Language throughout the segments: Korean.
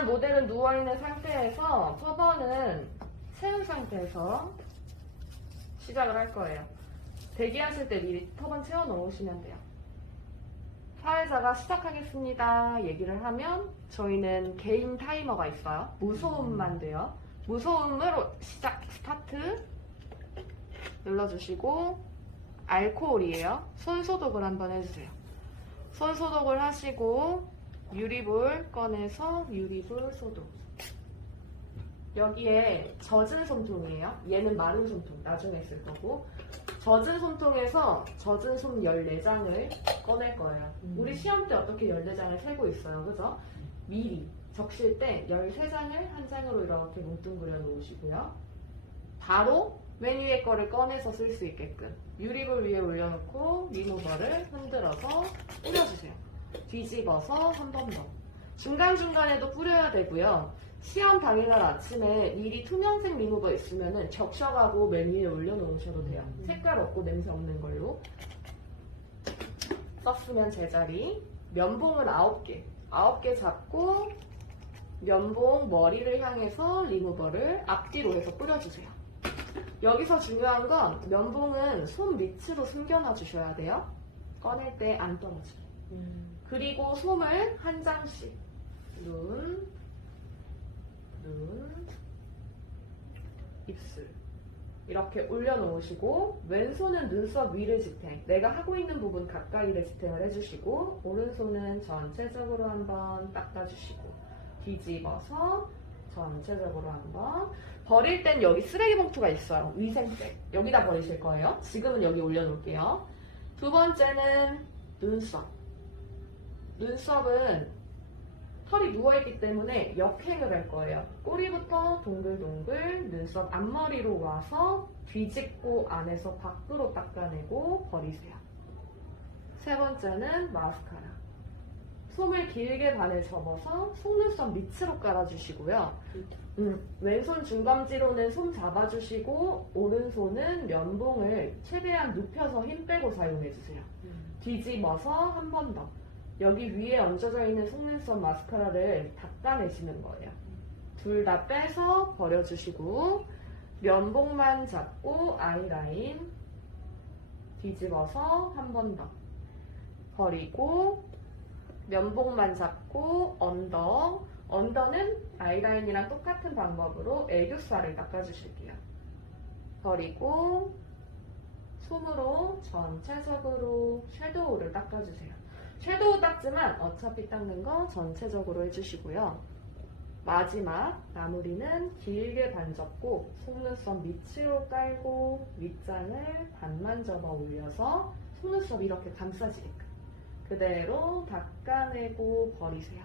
일단 모델은 누워있는 상태에서 터번은 채운 상태에서 시작을 할 거예요. 대기하실 때 미리 터번 채워 놓으시면 돼요. 사회자가 시작하겠습니다 얘기를 하면 저희는 개인 타이머가 있어요. 무소음만 돼요. 무소음으로 시작 스타트 눌러주시고 알코올이에요. 손소독을 한번 해주세요. 손소독을 하시고 유리볼 꺼내서 유리볼 소독. 여기에 젖은 솜통이에요. 얘는 마른 솜통 나중에 쓸 거고, 젖은 솜통에서 젖은 솜 14장을 꺼낼 거예요. 우리 시험 때 어떻게 14장을 세고 있어요, 그죠? 미리 적실 때 13장을 한 장으로 이렇게 뭉뚱그려 놓으시고요. 바로 맨 위에 거를 꺼내서 쓸 수 있게끔 유리볼 위에 올려놓고 리무버를 흔들어서 뿌려주세요. 뒤집어서 한 번 더. 중간중간에도 뿌려야 되고요. 시험 당일날 아침에 미리 투명색 리무버 있으면 적셔가고 맨 위에 올려놓으셔도 돼요. 색깔 없고 냄새 없는 걸로. 썼으면 제자리. 면봉은 9개. 9개 잡고 면봉 머리를 향해서 리무버를 앞뒤로 해서 뿌려주세요. 여기서 중요한 건 면봉은 손 밑으로 숨겨놔 주셔야 돼요. 꺼낼 때 안 떨어지게. 그리고 솜을 한 장씩 눈, 입술 이렇게 올려놓으시고 왼손은 눈썹 위를 지탱, 내가 하고 있는 부분 가까이를 지탱을 해주시고 오른손은 전체적으로 한번 닦아주시고 뒤집어서 전체적으로 한번. 버릴 땐 여기 쓰레기 봉투가 있어요. 위생백 여기다 버리실 거예요. 지금은 여기 올려놓을게요. 두 번째는 눈썹. 눈썹은 털이 누워있기 때문에 역행을 할 거예요. 꼬리부터 동글동글 눈썹 앞머리로 와서 뒤집고 안에서 밖으로 닦아내고 버리세요. 세 번째는 마스카라. 솜을 길게 반을 접어서 속눈썹 밑으로 깔아주시고요. 왼손 중검지로는 솜 잡아주시고 오른손은 면봉을 최대한 눕혀서 힘 빼고 사용해주세요. 뒤집어서 한 번 더. 여기 위에 얹어져 있는 속눈썹 마스카라를 닦아내시는 거예요. 둘 다 빼서 버려주시고 면봉만 잡고 아이라인 뒤집어서 한 번 더 버리고 면봉만 잡고 언더는 아이라인이랑 똑같은 방법으로 애교살을 닦아주실게요. 버리고 솜으로 전체적으로 섀도우를 닦아주세요. 섀도우 닦지만 어차피 닦는 거 전체적으로 해주시고요. 마지막 마무리는 길게 반 접고 속눈썹 밑으로 깔고 윗장을 반만 접어 올려서 속눈썹 이렇게 감싸지게끔 그대로 닦아내고 버리세요.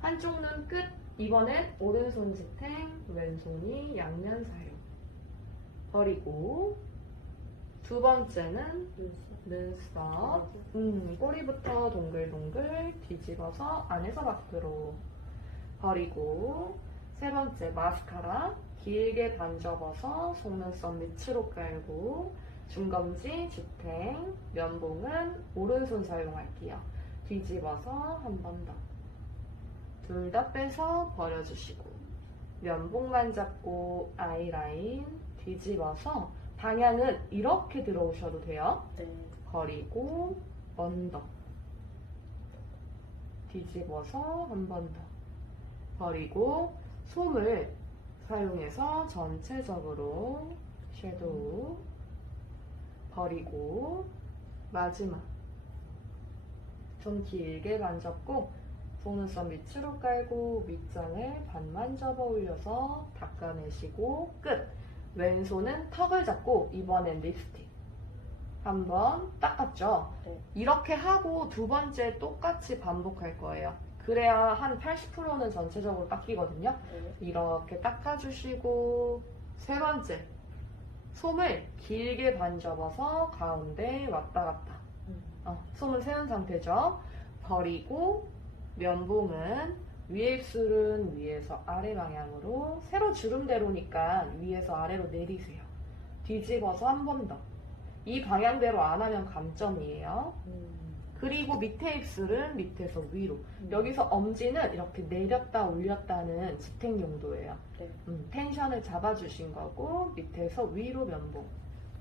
한쪽 눈 끝. 이번엔 오른손 지탱, 왼손이 양면 사용. 버리고 두 번째는 눈썹. 꼬리부터 동글동글 뒤집어서 안에서 밖으로 버리고 세 번째 마스카라. 길게 반 접어서 속눈썹 밑으로 깔고 중검지 지탱, 면봉은 오른손 사용할게요. 뒤집어서 한 번 더. 둘 다 빼서 버려주시고 면봉만 잡고 아이라인 뒤집어서 방향은 이렇게 들어오셔도 돼요. 네. 버리고 언더 뒤집어서 한 번 더 버리고 솜을 사용해서 전체적으로 섀도우 버리고 마지막 좀 길게 만졌고 속눈썹 밑으로 깔고 밑장을 반만 접어 올려서 닦아내시고 끝! 왼손은 턱을 잡고 이번엔 립스틱 한번 닦았죠? 네. 이렇게 하고 두 번째 똑같이 반복할 거예요. 그래야 한 80%는 전체적으로 닦이거든요. 네. 이렇게 닦아주시고 세 번째 솜을 길게 반 접어서 가운데 왔다 갔다 솜을 세운 상태죠. 버리고 면봉은 위에 입술은 위에서 아래 방향으로 세로 주름대로니까 위에서 아래로 내리세요. 뒤집어서 한 번 더. 이 방향대로 안 하면 감점이에요. 그리고 밑에 입술은 밑에서 위로. 여기서 엄지는 이렇게 내렸다 올렸다는 지탱 용도예요. 네. 텐션을 잡아주신 거고 밑에서 위로 면봉.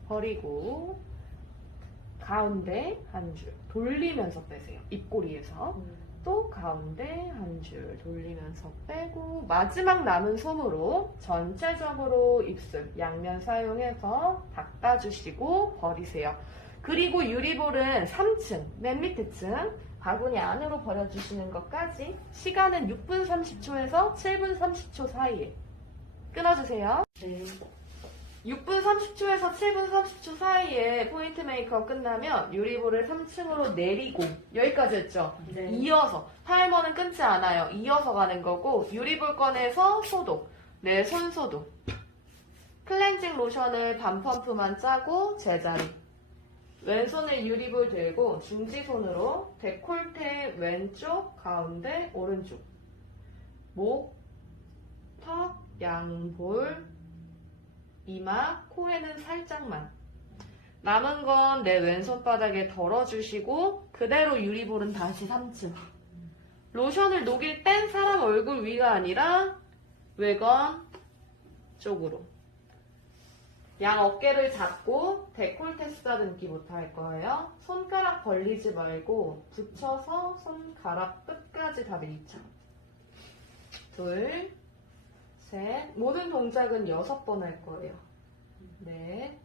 버리고 가운데 한 줄 돌리면서 빼세요. 입꼬리에서. 또 가운데 한 줄 돌리면서 빼고 마지막 남은 솜으로 전체적으로 입술 양면 사용해서 닦아주시고 버리세요. 그리고 유리볼은 3층 맨 밑에 층 바구니 안으로 버려주시는 것까지 시간은 6분 30초에서 7분 30초 사이에 끊어주세요. 네. 6분 30초에서 7분 30초 사이에 포인트 메이크업 끝나면 유리볼을 3층으로 내리고 여기까지 했죠? 네. 이어서 파이머는 끊지 않아요. 이어서 가는 거고 유리볼 꺼내서 소독. 네, 손 소독. 클렌징 로션을 반 펌프만 짜고 제자리. 왼손을 유리볼 들고 중지손으로 데콜테 왼쪽, 가운데, 오른쪽. 목, 턱, 양볼, 이마, 코에는 살짝만. 남은 건 내 왼손바닥에 덜어주시고 그대로 유리볼은 다시 3층. 로션을 녹일 땐 사람 얼굴 위가 아니라 외관 쪽으로. 양 어깨를 잡고 데콜테 쓰다듬기부터 할 거예요. 손가락 벌리지 말고 붙여서 손가락 끝까지 다 밀착. 둘, 셋. 모든 동작은 6번 할 거예요. 넷,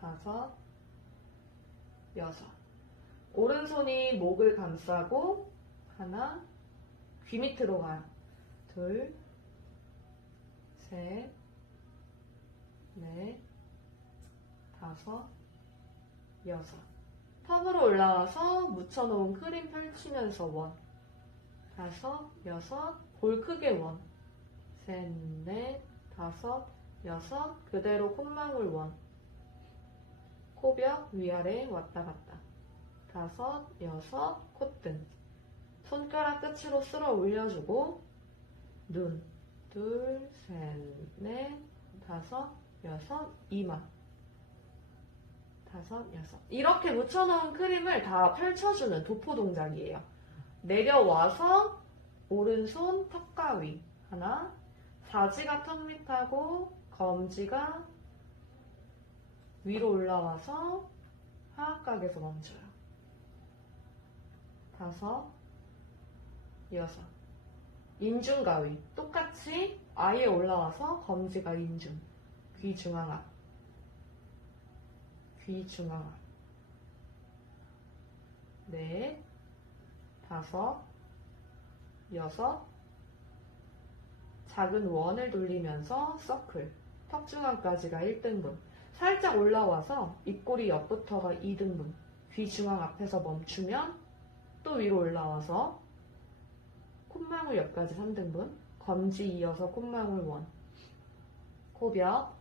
다섯, 여섯. 오른손이 목을 감싸고 하나, 귀 밑으로 가요. 둘, 셋, 넷, 다섯, 여섯. 턱으로 올라와서 묻혀놓은 크림 펼치면서 원. 다섯, 여섯. 볼 크게 원. 셋, 넷, 다섯, 여섯. 그대로 콧망울 원. 코벽 위아래 왔다 갔다. 다섯, 여섯. 콧등. 손가락 끝으로 쓸어 올려주고 눈. 둘, 셋, 넷, 다섯, 여섯. 이마. 다섯, 여섯. 이렇게 묻혀놓은 크림을 다 펼쳐주는 도포 동작이에요. 내려와서 오른손 턱가위 하나, 사지가 턱 밑하고 검지가 위로 올라와서 하악각에서 멈춰요. 다섯, 여섯. 인중가위 똑같이 아예 올라와서 검지가 인중, 귀 중앙 앞, 귀 중앙 앞. 넷, 다섯, 여섯. 작은 원을 돌리면서 서클, 턱 중앙까지가 1등분. 살짝 올라와서 입꼬리 옆부터가 2등분. 귀 중앙 앞에서 멈추면 또 위로 올라와서 콧망울 옆까지 3등분. 검지 이어서 콧망울 원. 코벽,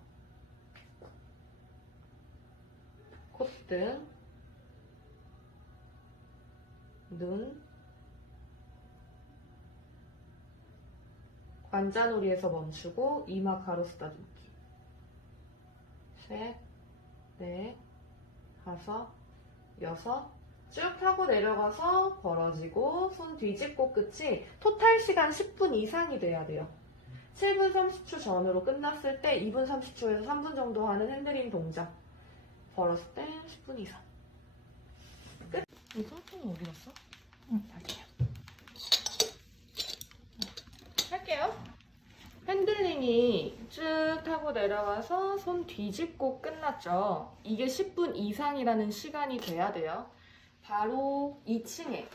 콧등, 눈, 관자놀이에서 멈추고 이마 가로 쓰다듬기. 셋, 넷, 다섯, 여섯. 쭉 타고 내려가서 벌어지고 손 뒤집고 끝이 토탈 시간 10분 이상이 돼야 돼요. 7분 30초 전으로 끝났을 때 2분 30초에서 3분 정도 하는 핸드링 동작. 벌었을 때 10분 이상. 끝. 이 손톱은 어디 갔어? 할게요. 할게요. 핸들링이 쭉 타고 내려와서 손 뒤집고 끝났죠. 이게 10분 이상이라는 시간이 돼야 돼요. 바로 2층에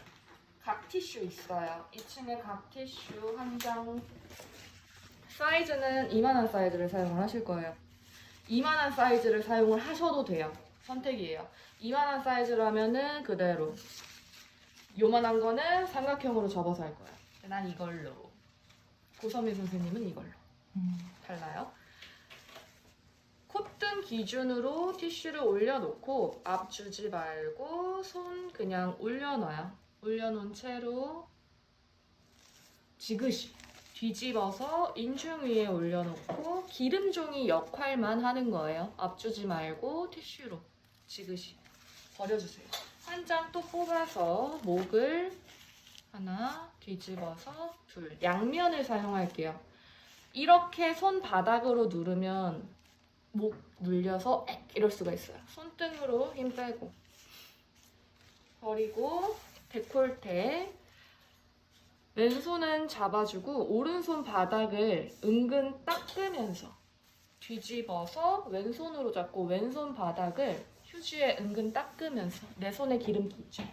각 티슈 있어요. 2층에 각 티슈 한 장. 사이즈는 이만한 사이즈를 사용을 하실 거예요. 이만한 사이즈를 사용을 하셔도 돼요. 선택이에요. 이만한 사이즈라면은 그대로. 요만한 거는 삼각형으로 접어서 할 거예요. 난 이걸로. 고서미 선생님은 이걸로. 달라요. 콧등 기준으로 티슈를 올려놓고 앞 주지 말고 손 그냥 올려놔요. 올려놓은 채로 지그시 뒤집어서 인중 위에 올려놓고 기름종이 역할만 하는 거예요. 앞 주지 말고 티슈로 지그시 버려주세요. 한 장 또 뽑아서 목을 하나, 뒤집어서 둘, 양면을 사용할게요. 이렇게 손바닥으로 누르면 목 눌려서 액 이럴 수가 있어요. 손등으로 힘 빼고 버리고 데콜테 왼손은 잡아주고 오른손 바닥을 은근 닦으면서 뒤집어서 왼손으로 잡고 왼손 바닥을 휴지에 은근 닦으면서 내 손에 기름기 있죠.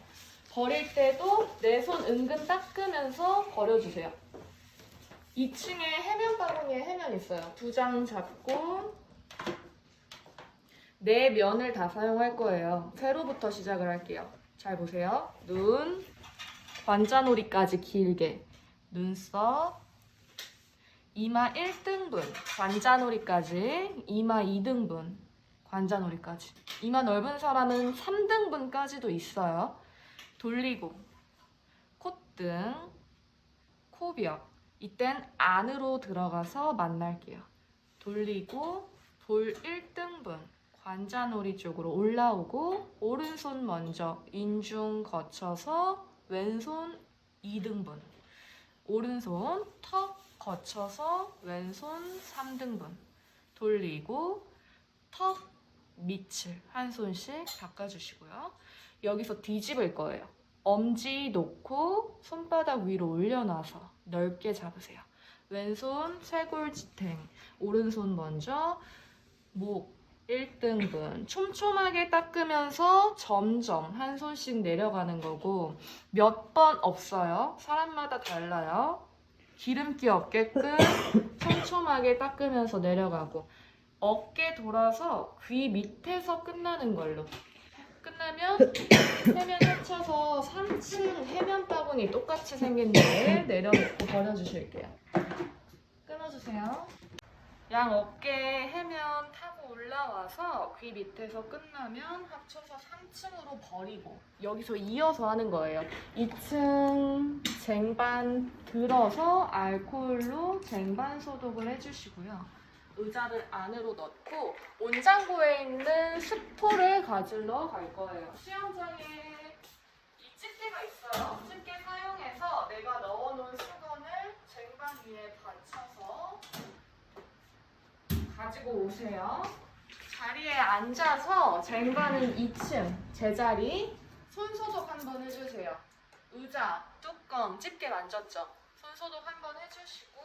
버릴 때도 내 손 은근 닦으면서 버려주세요. 2층에 해면 바구니에 해면 있어요. 2장 잡고 4면을 다 사용할 거예요. 세로부터 시작을 할게요. 잘 보세요. 눈, 관자놀이까지 길게 눈썹, 이마 1등분, 관자놀이까지 이마 2등분, 관자놀이까지. 이마 넓은 사람은 3등분까지도 있어요. 돌리고 콧등, 코벽. 이땐 안으로 들어가서 만날게요. 돌리고 볼 1등분, 관자놀이 쪽으로 올라오고 오른손 먼저 인중 거쳐서 왼손 2등분, 오른손 턱 거쳐서 왼손 3등분, 돌리고 턱 밑을 한 손씩 닦아주시고요. 여기서 뒤집을 거예요. 엄지 놓고 손바닥 위로 올려놔서 넓게 잡으세요. 왼손 쇄골지탱, 오른손 먼저 목 1등분. 촘촘하게 닦으면서 점점 한 손씩 내려가는 거고 몇 번 없어요. 사람마다 달라요. 기름기 없게끔 촘촘하게 닦으면서 내려가고 어깨 돌아서 귀 밑에서 끝나는 걸로. 끝나면 해면 합쳐서 3층 해면 바구니 똑같이 생긴 데에 내려놓고 버려주실게요. 끊어주세요. 양 어깨 해면 타고 올라와서 귀 밑에서 끝나면 합쳐서 3층으로 버리고 여기서 이어서 하는 거예요. 2층 쟁반 들어서 알코올로 쟁반 소독을 해주시고요. 의자를 안으로 넣고 온장고에 있는 스포를 가지러 갈 거예요. 수영장에 이 집게가 있어요. 집게 사용해서 내가 넣어놓은 수건을 쟁반 위에 받쳐서 가지고 오세요. 자리에 앉아서 쟁반은 2층 제자리 손 소독 한번 해주세요. 의자, 뚜껑, 집게 만졌죠? 손 소독 한번 해주시고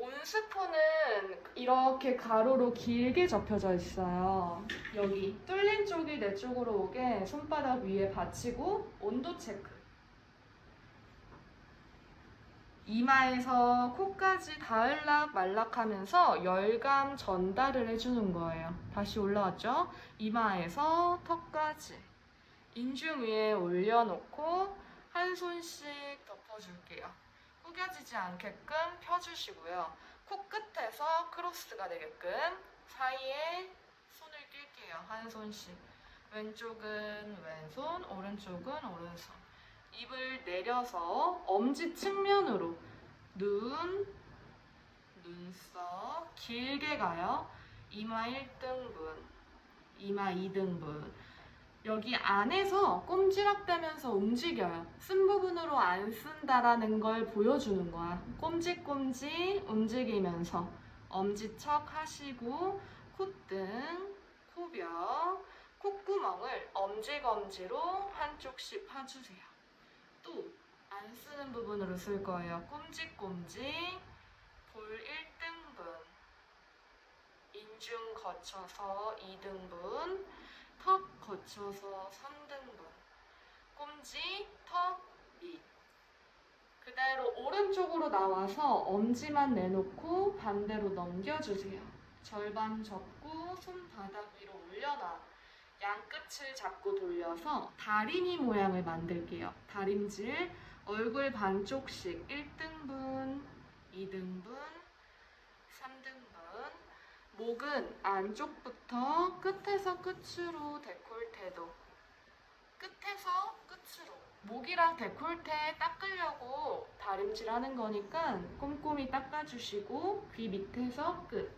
온스푼은 이렇게 가로로 길게 접혀져 있어요. 여기 뚫린 쪽이 내 쪽으로 오게 손바닥 위에 받치고 온도 체크. 이마에서 코까지 닿을락 말락하면서 열감 전달을 해주는 거예요. 다시 올라왔죠? 이마에서 턱까지 인중 위에 올려놓고 한 손씩 덮어줄게요. 구겨지지 않게끔 펴주시고요. 코끝에서 크로스가 되게끔 사이에 손을 낄게요. 한 손씩. 왼쪽은 왼손, 오른쪽은 오른손. 입을 내려서 엄지 측면으로 눈, 눈썹 길게 가요. 이마 1등분, 이마 2등분. 여기 안에서 꼼지락대면서 움직여요. 쓴 부분으로 안 쓴다라는 걸 보여주는 거야. 꼼지꼼지 움직이면서 엄지척 하시고 콧등, 코벽, 콧구멍을 엄지검지로 한쪽씩 파주세요. 또 안 쓰는 부분으로 쓸 거예요. 꼼지꼼지, 볼 1등분, 인중 거쳐서 2등분, 턱 거쳐서 3등분, 꼼지, 턱, 밑. 그대로 오른쪽으로 나와서 엄지만 내놓고 반대로 넘겨주세요. 절반 접고 손바닥 위로 올려놔. 양끝을 잡고 돌려서 다리미 모양을 만들게요. 다림질, 얼굴 반쪽씩 1등분, 2등분, 3등분. 목은 안쪽부터 끝에서 끝으로 데콜테도 끝에서 끝으로 목이랑 데콜테 닦으려고 다림질 하는 거니까 꼼꼼히 닦아주시고 귀 밑에서 끝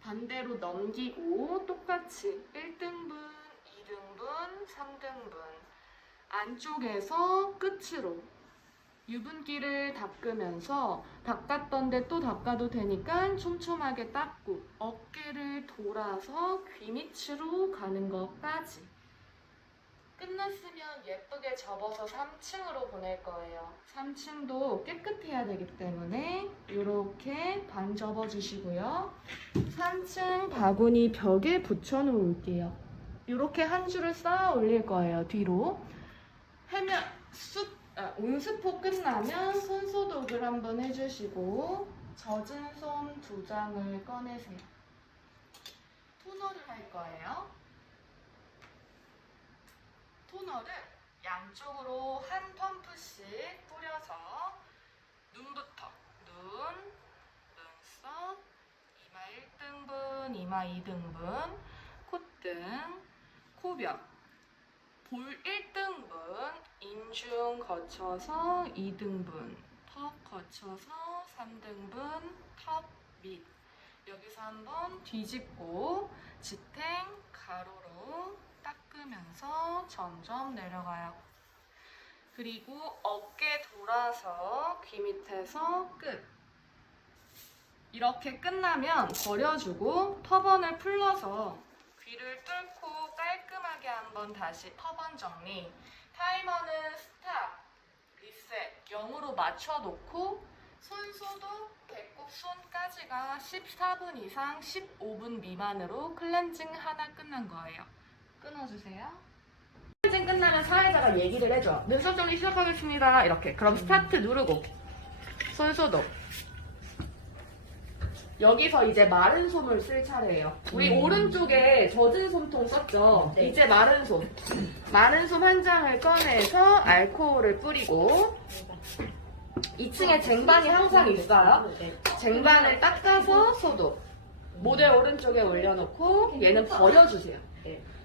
반대로 넘기고 똑같이 1등분, 2등분, 3등분 안쪽에서 끝으로 유분기를 닦으면서 닦았던데 또 닦아도 되니까 촘촘하게 닦고 어깨를 돌아서 귀 밑으로 가는 것까지. 끝났으면 예쁘게 접어서 3층으로 보낼 거예요. 3층도 깨끗해야 되기 때문에 이렇게 반 접어주시고요. 3층 바구니 벽에 붙여 놓을게요. 이렇게 한 줄을 쌓아 올릴 거예요. 뒤로. 온수포 끝나면 손소독을 한번 해주시고 젖은 손 2장을 꺼내세요. 토너를 할 거예요. 토너를 양쪽으로 한 펌프씩 뿌려서 눈부터 눈썹, 이마 1등분, 이마 2등분, 콧등, 코벽, 볼 1등분, 인중 거쳐서 2등분, 턱 거쳐서 3등분, 턱 밑. 여기서 한번 뒤집고 지탱 가로로 닦으면서 점점 내려가요. 그리고 어깨 돌아서 귀 밑에서 끝. 이렇게 끝나면 버려주고 터번을 풀러서 귀를 뚫고 깔끔하게 한번 다시 터번 정리. 타이머는 스탑, 리셋 0으로 맞춰놓고 손소독, 배꼽 손까지가 14분 이상 15분 미만으로 클렌징 하나 끝난 거예요. 끊어주세요. 클렌징 끝나면 사회자가 얘기를 해줘. 눈썹 정리 시작하겠습니다. 이렇게. 그럼 스타트 누르고 손소독. 여기서 이제 마른 솜을 쓸 차례예요. 우리 오른쪽에 젖은 솜통 썼죠? 네. 이제 마른 솜. 마른 솜 한 장을 꺼내서 알코올을 뿌리고 2층에 쟁반이 항상 있어요. 쟁반을 닦아서 소독. 모델 오른쪽에 올려놓고 얘는 버려주세요.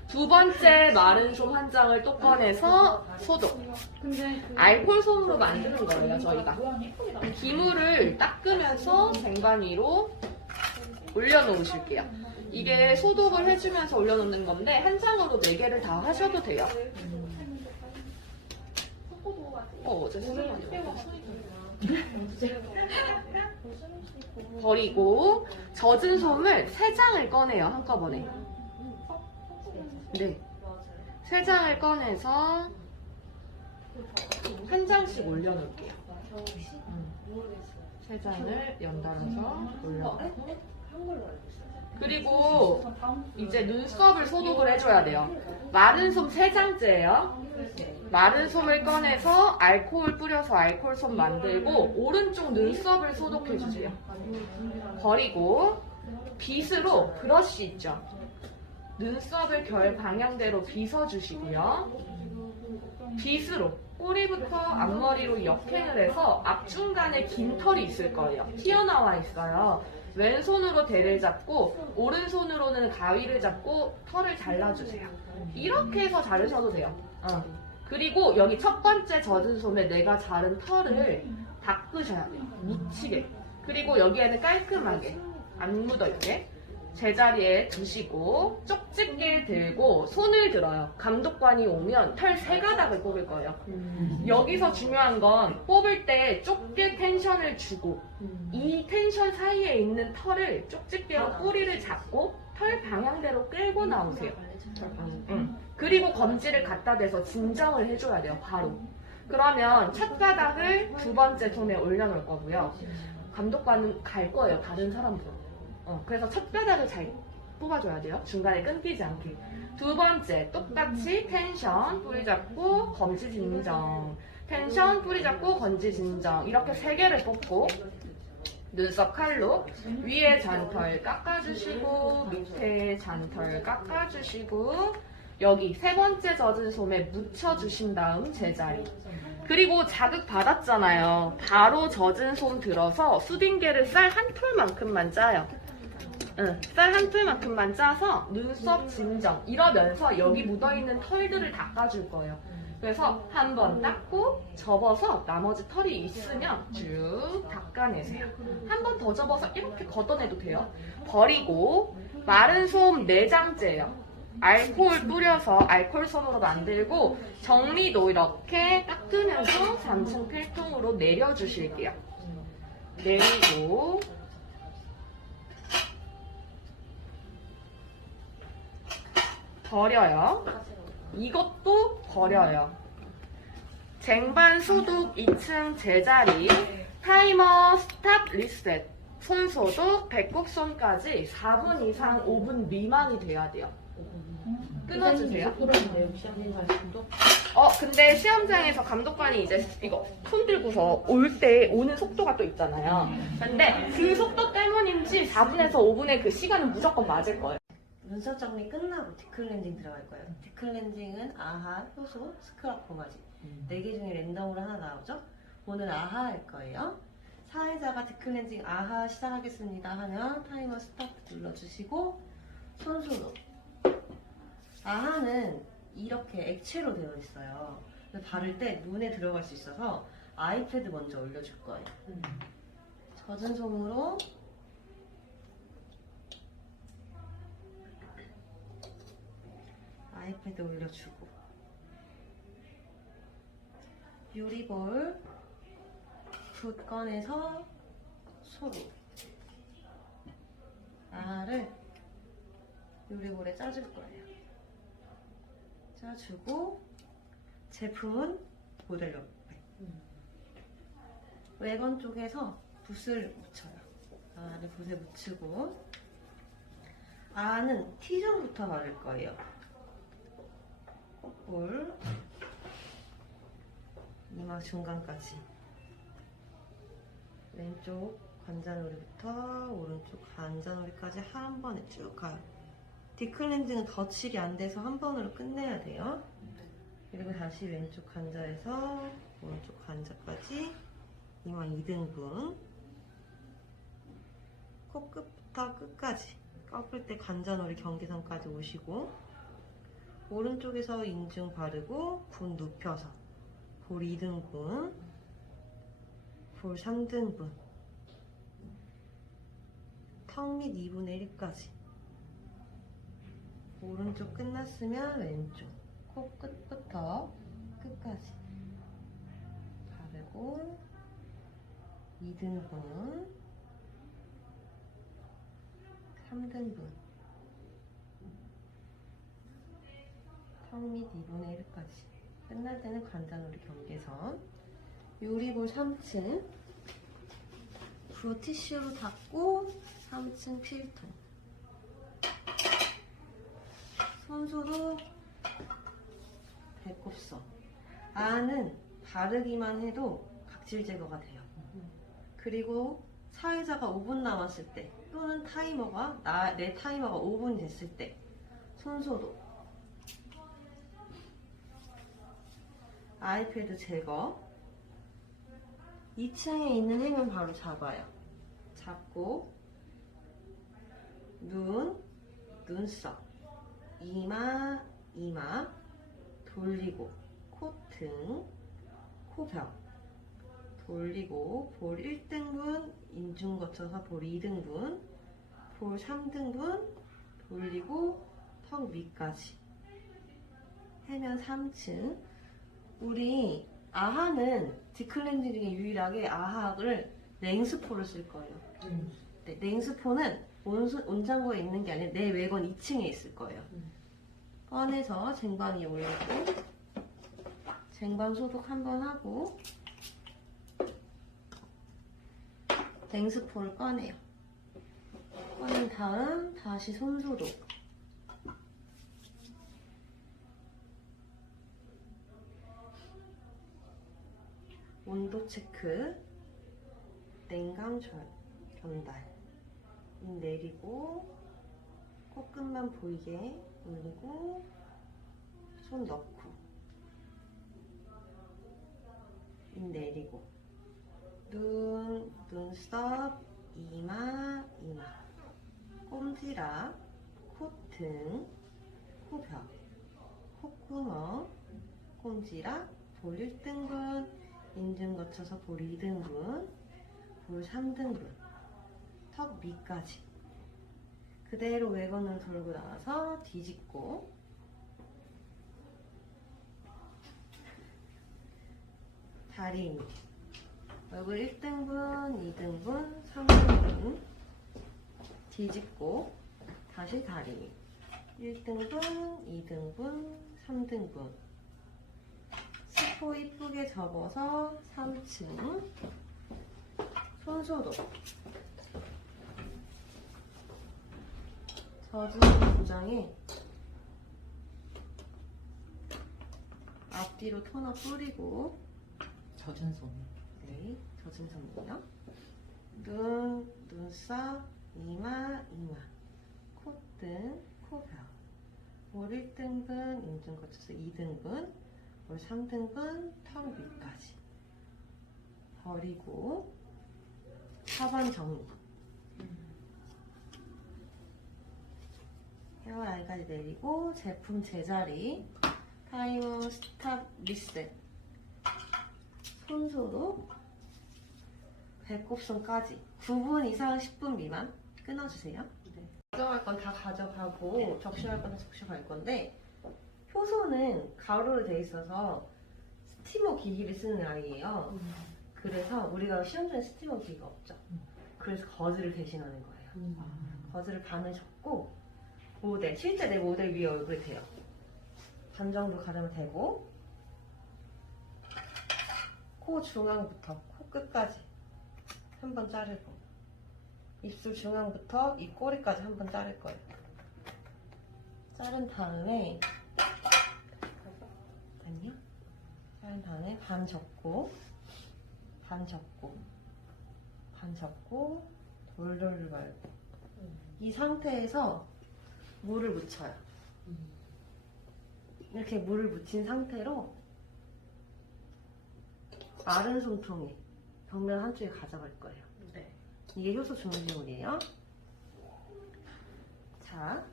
두 번째 마른 솜 한 장을 또 꺼내서 소독. 알코올 솜으로 만드는 거예요, 저희가. 기물을 닦으면서 쟁반 위로 올려놓으실게요. 이게 소독을 해주면서 올려놓는 건데 한 장으로 4개를 다 하셔도 돼요. 어제 술을 많이 먹어서 버리고 젖은 솜을 3장을 꺼내요, 한꺼번에. 네. 3장을 꺼내서 한 장씩 올려놓을게요. 3장을 연달아서 올려놓고 그리고 이제 눈썹을 소독을 해줘야 돼요. 마른 솜 3장째예요. 마른 솜을 꺼내서 알코올 뿌려서 알코올 솜 만들고 오른쪽 눈썹을 소독해주세요. 버리고 빗으로 브러쉬 있죠? 눈썹을 결 방향대로 빗어주시고요. 빗으로 꼬리부터 앞머리로 역행을 해서 앞중간에 긴 털이 있을 거예요. 튀어나와 있어요. 왼손으로 대를 잡고 오른손으로는 가위를 잡고 털을 잘라주세요. 이렇게 해서 자르셔도 돼요. 그리고 여기 첫 번째 젖은 솜에 내가 자른 털을 닦으셔야 돼요. 묻히게. 그리고 여기에는 깔끔하게 안 묻어있게 제자리에 두시고 쪽집게 들고 손을 들어요. 감독관이 오면 털 3가닥을 뽑을 거예요. 여기서 중요한 건 뽑을 때 쪽게 텐션을 주고 이 텐션 사이에 있는 털을 쪽집게로 꼬리를 잡고 털 방향대로 끌고 나오세요. 그리고 검지를 갖다 대서 진정을 해줘야 돼요. 바로. 그러면 첫 가닥을 두 번째 솜에 올려놓을 거고요. 감독관은 갈 거예요. 다른 사람들. 그래서 첫 가닥을 잘 뽑아줘야 돼요. 중간에 끊기지 않게. 두 번째 똑같이 텐션, 뿌리 잡고 검지 진정. 텐션, 뿌리 잡고 검지 진정. 이렇게 3개를 뽑고 눈썹 칼로 위에 잔털 깎아주시고 밑에 잔털 깎아주시고 여기 3번째 젖은 솜에 묻혀주신 다음 제자리. 그리고 자극 받았잖아요. 바로 젖은 솜 들어서 수딩개를 쌀 한 톨만큼만 짜요. 쌀 한 톨만큼만 짜서 눈썹 진정. 이러면서 여기 묻어있는 털들을 닦아줄 거예요. 그래서 한 번 닦고 접어서 나머지 털이 있으면 쭉 닦아내세요. 한 번 더 접어서 이렇게 걷어내도 돼요. 버리고 마른 솜 4장째예요. 알코올 뿌려서 알코올솜으로 만들고 정리도 이렇게 닦으면서 3층 필통으로 내려주실게요. 내리고 버려요. 이것도 버려요. 쟁반 소독 2층 제자리 타이머 스탑 리셋 손소독 배꼽 손까지 4분 이상 5분 미만이 돼야 돼요. 끊어주세요. 근데 시험장에서 감독관이 이제 이거 손 들고서 올 때 오는 속도가 또 있잖아요. 근데 그 속도 때문인지 4분에서 5분의 그 시간은 무조건 맞을 거예요. 눈썹 정리 끝나고 디클렌징 들어갈 거예요. 디클렌징은 아하, 효소, 스크럽 고마지 4개 중에 랜덤으로 하나 나오죠? 오늘 아하 할 거예요. 사회자가 디클렌징 아하 시작하겠습니다 하면 타이머 스타트 눌러주시고 손소독. 아하는 이렇게 액체로 되어 있어요. 바를 때 눈에 들어갈 수 있어서 아이패드 먼저 올려줄 거예요. 젖은 손으로 아이패드 올려주고 유리볼 붓 꺼내서 소독. 아하를 유리볼에 짜줄 거예요. 짜주고 제품은 모델 옆에 외건 쪽에서 붓을 묻혀요. 아하를 붓에 묻히고 아하는 T존부터 바를 거예요. 콧볼 이마 중간까지 왼쪽 관자놀이부터 오른쪽 관자놀이까지 한 번에 쭉 가요. 디클렌징은 덧칠이 안 돼서 한 번으로 끝내야 돼요. 그리고 다시 왼쪽 관자에서 오른쪽 관자까지 이마 2등분 코끝부터 끝까지 꺾을 때 관자놀이 경계선까지 오시고 오른쪽에서 인중 바르고 분 눕혀서 볼 2등분 볼 3등분 턱 밑 2분의 1까지 오른쪽 끝났으면 왼쪽 코끝부터 끝까지 바르고 2등분 3등분 턱 밑 2분의 1까지 끝날 때는 관자놀이 경계선 유리볼 3층 붓 티슈로 닦고 3층 필통 손소독 배꼽선 아는 바르기만 해도 각질 제거가 돼요. 그리고 사회자가 5분 남았을 때 또는 내 타이머가 5분이 됐을 때 손소독 아이패드 제거 2층에 있는 행은 바로 잡아요. 잡고 눈썹 이마 돌리고 콧등 코벽 돌리고 볼 1등분 인중 거쳐서 볼 2등분 볼 3등분 돌리고 턱 위까지 해면 3층 우리 아하는 디클렌징 중에 유일하게 아하를 냉수포를 쓸 거예요. 네, 냉수포는 온장고에 있는 게 아니라 내 외건 2층에 있을 거예요. 꺼내서 쟁반 위에 올리고 쟁반 소독 한번 하고 냉수포를 꺼내요. 꺼낸 다음 다시 손소독 온도 체크 냉감 전달 입 내리고 코끝만 보이게 올리고 손 넣고 입 내리고 눈썹 이마 꼼지락 콧등 코벽 콧구멍 꼼지락 볼 1등분 인중 거쳐서 볼 2등분 볼 3등분 턱 밑까지 그대로 외건으로 돌고 나와서 뒤집고 다리 얼굴 1등분, 2등분, 3등분 뒤집고 다시 다리 1등분, 2등분, 3등분 스포 이쁘게 접어서 3층 손소독 젖은 도장에 앞뒤로 토너 뿌리고 젖은 손. 네, 젖은 손이요. 눈, 눈썹, 이마, 콧등, 코뼈. 올 1등분, 인중 거쳐서 2등분, 올 3등분, 턱 위까지. 버리고, 하반 정리. 헤어 라인까지 내리고, 제품 제자리. 타이머 스탑 리셋. 손소독. 배꼽선까지 9분 이상 10분 미만 끊어주세요. 가져갈 건 다 가져가고 적셔할 건 다 적셔갈 건데 효소는 가루로 돼 있어서 스티머 기기를 쓰는 아이예요. 그래서 우리가 시험 전에 스티머 기기가 없죠. 그래서 거즈를 대신하는 거예요. 거즈를 반을 줬고 모델, 실제 내 모델 위에 얼굴이 돼요. 반 정도 가르면 되고 코 중앙부터 코 끝까지 한 번 자르고 입술 중앙부터 입 꼬리까지 한 번 자를 거예요. 자른 다음에 아니요. 자른 다음에 반 접고 반 접고 반 접고 돌돌 말고 이 상태에서 물을 묻혀요. 이렇게 물을 묻힌 상태로 마른 솜통에 벽면 한쪽에 가져갈 거예요. 네. 이게 효소 준비물이에요. 자,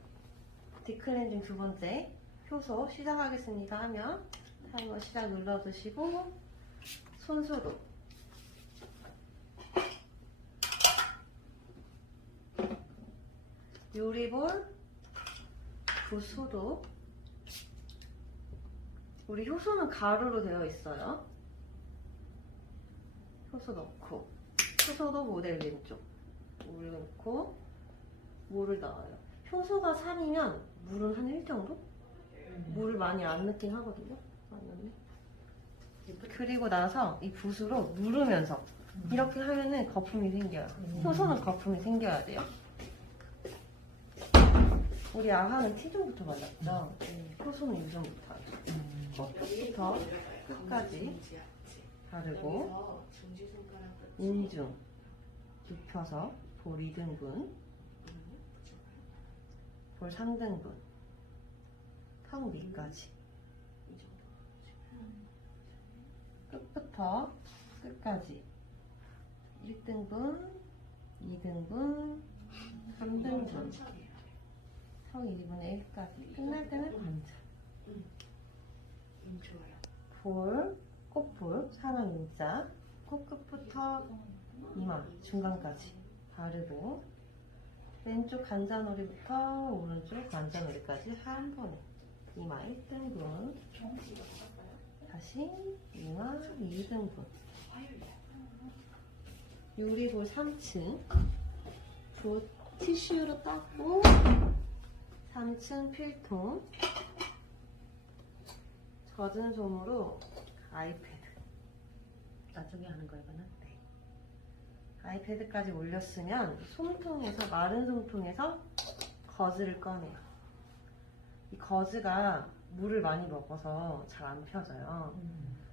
딥클렌징 두 번째 효소 시작하겠습니다 하면 타이머 시작 눌러주시고 손소독 요리볼 붓소독 우리 효소는 가루로 되어 있어요. 효소 넣고 효소도 모델 왼쪽 물 넣고 물을 넣어요. 효소가 3이면 물은 한 1 정도? 물을 많이 안 넣긴 하거든요. 안 넣네. 그리고 나서 이 붓으로 누르면서 이렇게 하면은 거품이 생겨요. 효소는 거품이 생겨야 돼요. 우리 아하는 T존부터 발랐죠? 효소는 U존부터 하죠. 끝부터 끝까지 바르고 인중 눕혀서 볼 2등분 볼 3등분 턱 위까지 끝부터 끝까지 1등분 2등분 3등분 턱 2분의 1까지 끝날 때는 반절 볼 꽃볼 사람 인자 코끝부터 이마 중간까지 바르고 왼쪽 관자놀이부터 오른쪽 관자놀이까지 한 번에 이마 1등분 다시 이마 2등분 유리볼 3층 티슈로 닦고 3층 필통 젖은 솜으로 아이패드 나중에 하는 거구나. 네. 아이패드까지 올렸으면 솜통에서 마른 솜통에서 거즈를 꺼내요. 이 거즈가 물을 많이 먹어서 잘 안 펴져요.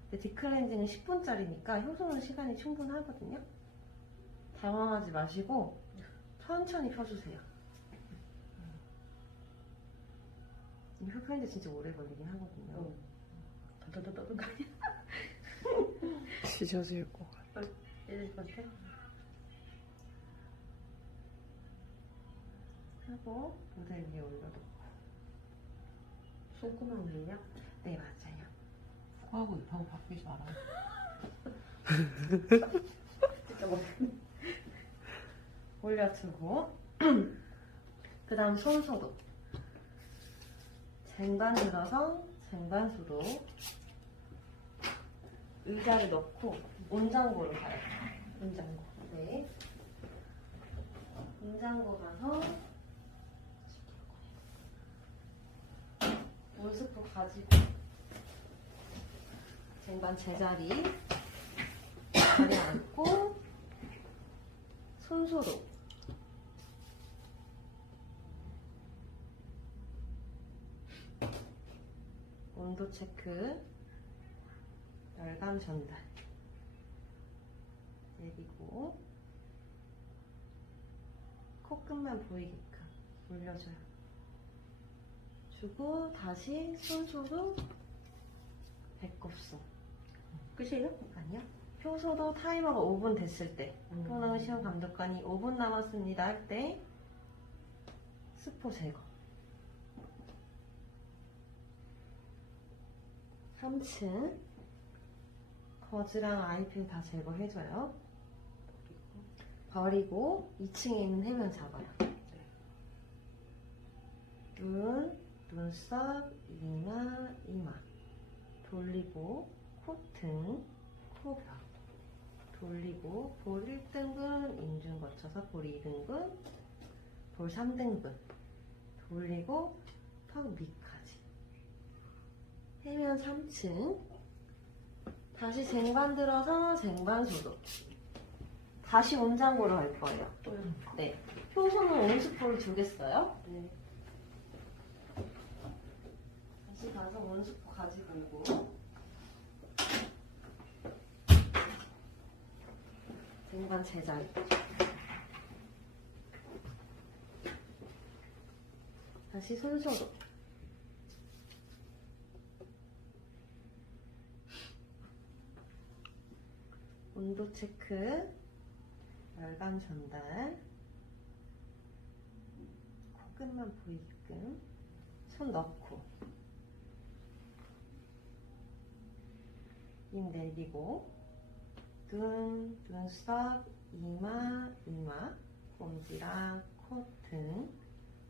근데 딥클렌징은 10분짜리니까 효소는 시간이 충분하거든요. 당황하지 마시고 천천히 펴주세요. 흡혈인데 진짜 오래 걸리긴 하거든요. 더더더더 찢어질 것 같아. 찢어질 것 같아? 하고 모델 위에 올려놓고 손구멍 위에요? 네 맞아요. 코하고 입하고 바뀌지 않아. 진짜 올려주고 그 다음 손소독. 쟁반 들어서 쟁반 소독. 의자를 넣고 온장고로 가요. 온장고. 네. 온장고 가서 온스프 가지고 쟁반 제자리 자리에 앉고 손소독. 온도 체크. 열감 전달. 내리고 코끝만 보이게끔 올려줘요. 주고 다시 손소독. 배꼽소. 끝이에요? 아니요. 효소도 타이머가 5분 됐을 때, 통낭 시험 감독관이 5분 남았습니다 할 때 스포 제거. 3층 거즈랑 아이핀 다 제거해줘요. 버리고 2층에 있는 해면 잡아요. 눈, 눈썹, 이마 돌리고 콧등, 코벽 돌리고 볼 1등분 인중 거쳐서 볼 2등분, 볼 3등분 돌리고 턱 밑까지. 해면 3층. 다시 쟁반 들어서 쟁반 소독. 다시 온장고로 갈 거예요. 네. 효소는 온스프를 주겠어요. 네. 다시 가서 온스프 가지고 오고. 쟁반 제자리. 다시 손소독. 온도 체크. 열감 전달. 코끝만 보이게끔 손 넣고 입 내리고 눈, 눈썹, 이마, 꼼지락, 콧등,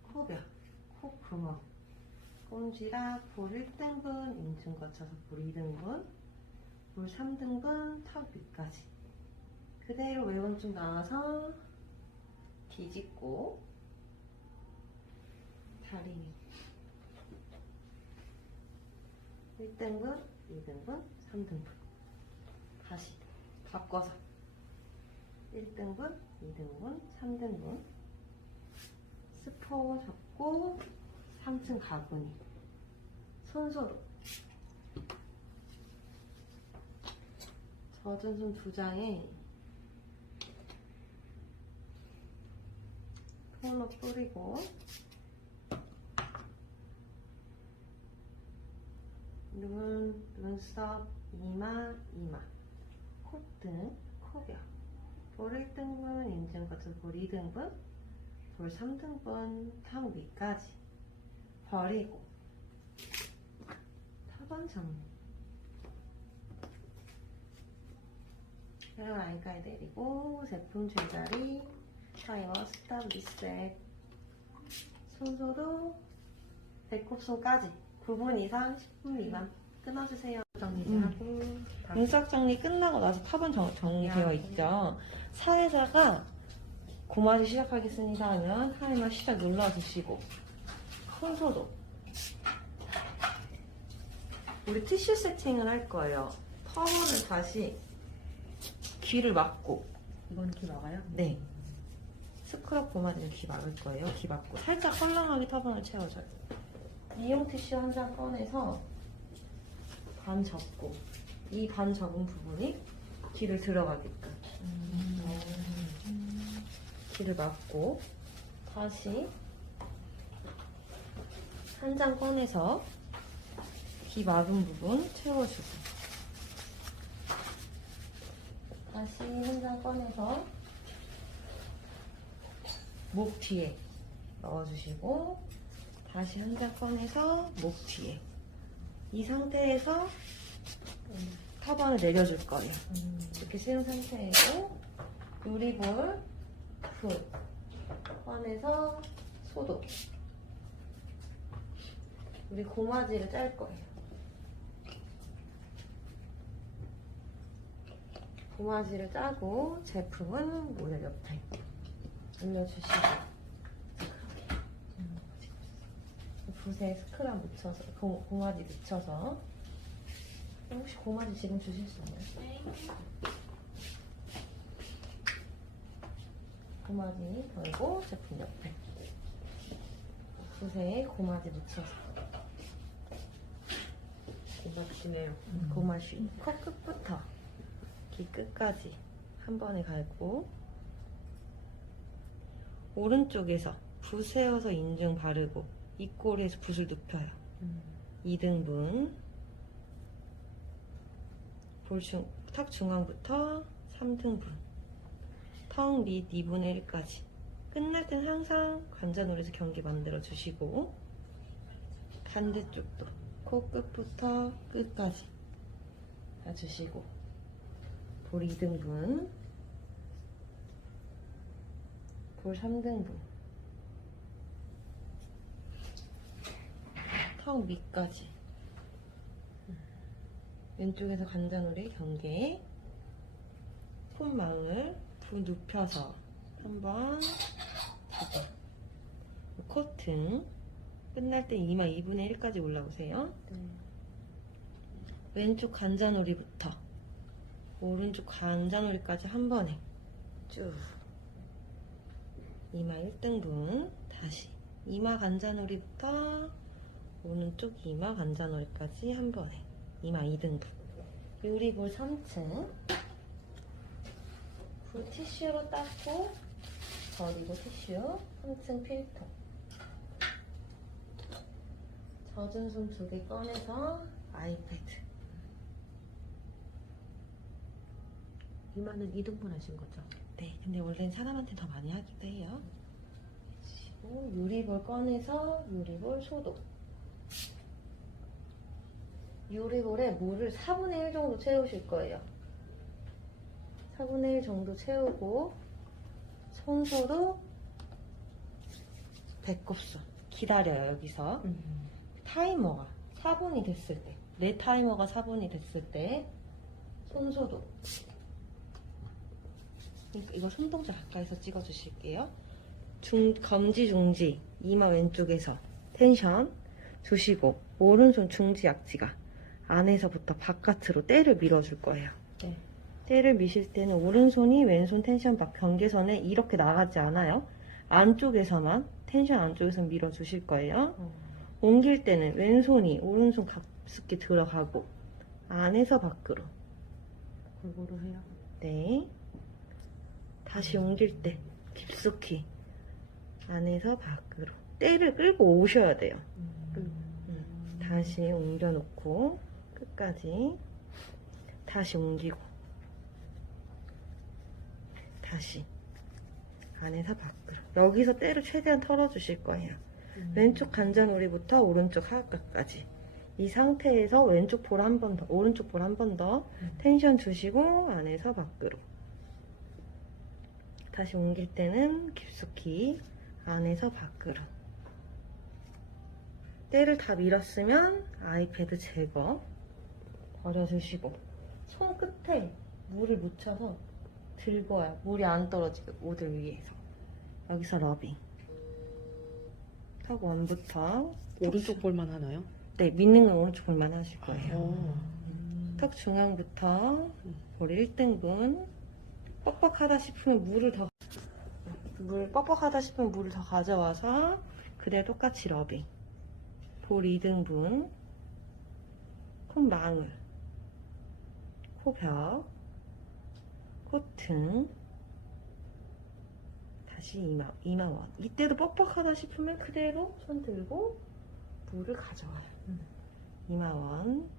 코벽, 콧구멍, 꼼지락, 볼 1등분, 인중 거쳐서 볼 2등분, 볼 3등분, 턱 밑까지. 그대로 외원좀 나와서 뒤집고 다리 밑 1등분, 2등분, 3등분 다시 바꿔서 1등분, 2등분, 3등분 스포 잡고 3층 가구니 손소독. 젖은 손 2장에 토너 뿌리고 눈, 눈썹, 이마, 콧등, 코벽 볼 1등분, 인중 거쳐서 볼 2등분, 볼 3등분, 턱 위까지 버리고 턱은 정리. 헤어 라인까지 내리고 제품 제자리 타이머 스탑 리셋. 손소독 배꼽손까지 9분 이상 10분 미만 끊어주세요. 정리하고 눈썹 정리 끝나고 나서 탑은 정리되어 있죠. 사회자가 고마디 시작하겠습니다 하면 타이머 시작 눌러주시고 손소독. 우리 티슈 세팅을 할 거예요. 터널을 다시 귀를 막고. 이건 귀 막아요? 네. 스크럽 고마디를 귀 막을 거예요. 귀 막고 살짝 헐렁하게 터번을 채워줘요. 미용 티슈 한 장 꺼내서 반 접고 이 반 접은 부분이 귀를 들어가게끔 귀를 막고 다시 한 장 꺼내서 귀 막은 부분 채워주고 다시 한 장 꺼내서 목 뒤에 넣어주시고 다시 한 장 꺼내서 목 뒤에. 이 상태에서 터번을 내려줄 거예요. 이렇게 세운 상태이고 유리볼 후 꺼내서 소독. 우리 고마지를 짤 거예요. 고마지를 짜고 제품은 모델 옆에 올려주시고 붓에 스크랍 묻혀서 고마지 묻혀서 혹시 고마지 지금 주실 수 있나요? 고마지 걸고 제품 옆에 붓에 고마지 묻혀서 고맙시네요. 고마쉬 컵끝부터 귀 끝까지 한 번에 갈고 오른쪽에서 붓 세워서 인중 바르고 입꼬리에서 붓을 눕혀요. 2등분 턱 중앙부터 3등분 턱 밑 2분의 1까지 끝날 땐 항상 관자놀이에서 경계 만들어 주시고 반대쪽도 코끝부터 끝까지 다 주시고 볼 2등분 볼 3등분 턱 밑까지 왼쪽에서 관자놀이 경계 콧망울 붓 눕혀서 한번 잡아 코튼 끝날 때 이마 2분의 1까지 올라오세요. 왼쪽 관자놀이부터 오른쪽 관자놀이까지 한 번에 쭉 이마 1등분 다시 이마 관자놀이부터 오른쪽 이마 관자놀이까지 한 번에 이마 2등분 유리볼 3층 볼 티슈로 닦고 버리고 티슈 3층 필통 젖은 손 2개 꺼내서 아이패드 이마는 2등분 하신 거죠? 네, 근데 원래는 사람한테 더 많이 하기도 해요. 그리고 유리볼 꺼내서 유리볼 소독. 유리볼에 물을 4분의 1 정도 채우실 거예요. 4분의 1 정도 채우고 손소독 배꼽손 기다려요. 여기서 타이머가 4분이 됐을 때, 내 타이머가 4분이 됐을 때 손소독. 이거 손동작 가까이서 찍어주실게요. 검지 중지 이마 왼쪽에서 텐션 주시고 오른손 중지 약지가 안에서부터 바깥으로 때를 밀어줄 거예요. 네. 때를 미실 때는 오른손이 왼손 텐션 밖 경계선에 이렇게 나가지 않아요. 안쪽에서만 텐션 안쪽에서 밀어주실 거예요. 옮길 때는 왼손이 오른손 가볍게 들어가고 안에서 밖으로 골고루 해요. 네. 다시 옮길 때 깊숙이 안에서 밖으로 때를 끌고 오셔야 돼요. 다시 옮겨놓고 끝까지 다시 옮기고 다시 안에서 밖으로 여기서 때를 최대한 털어주실 거예요. 왼쪽 관자놀이부터 오른쪽 하악각까지 이 상태에서 왼쪽 볼 한 번 더, 오른쪽 볼 한 번 더 텐션 주시고 안에서 밖으로 다시 옮길 때는 깊숙이 안에서 밖으로 때를 다 밀었으면 아이패드 제거 버려주시고 손끝에 물을 묻혀서 들고 와요. 물이 안 떨어지게 모델 위에서 여기서 러빙 턱 원부터 오른쪽 볼만 하나요? 네, 믿는 건 오른쪽 볼만 하실 거예요. 오. 턱 중앙부터 볼 1등분 뻑뻑하다 싶으면 뻑뻑하다 싶으면 물을 더 가져와서 그대로 똑같이 러빙 볼 2등분 콧망울 코벽 콧등 다시 이마원 이때도 뻑뻑하다 싶으면 그대로 손 들고 물을 가져와요. 이마원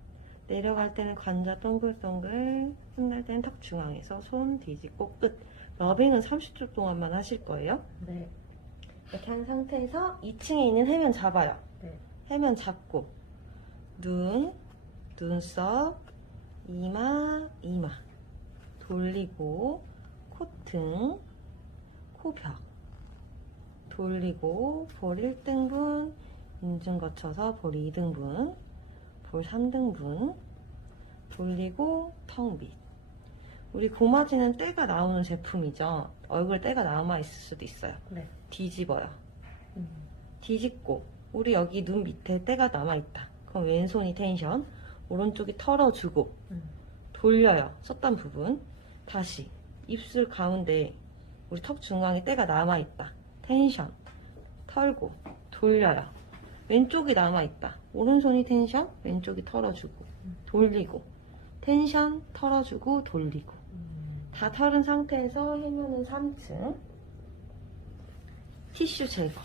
내려갈 때는 관자 동글동글 끝날 때는 턱 중앙에서 손 뒤집고 끝 러빙은 30초 동안만 하실 거예요. 네. 이렇게 한 상태에서 2층에 있는 해면 잡아요. 네. 해면 잡고 눈썹 이마 돌리고 콧등 코벽 돌리고 볼 1등분 인중 거쳐서 볼 2등분 볼 3등분 돌리고 턱 밑. 우리 고마지는 때가 나오는 제품이죠. 얼굴에 때가 남아있을 수도 있어요. 네. 뒤집어요. 뒤집고 우리 여기 눈 밑에 때가 남아있다. 그럼 왼손이 텐션, 오른쪽이 털어주고 돌려요. 썼던 부분. 다시 입술 가운데 우리 턱 중앙에 때가 남아있다. 텐션, 털고 돌려요. 왼쪽이 남아있다. 오른손이 텐션, 왼쪽이 털어주고 돌리고 텐션, 털어주고 돌리고 다 털은 상태에서 해면은 3층 티슈 제거.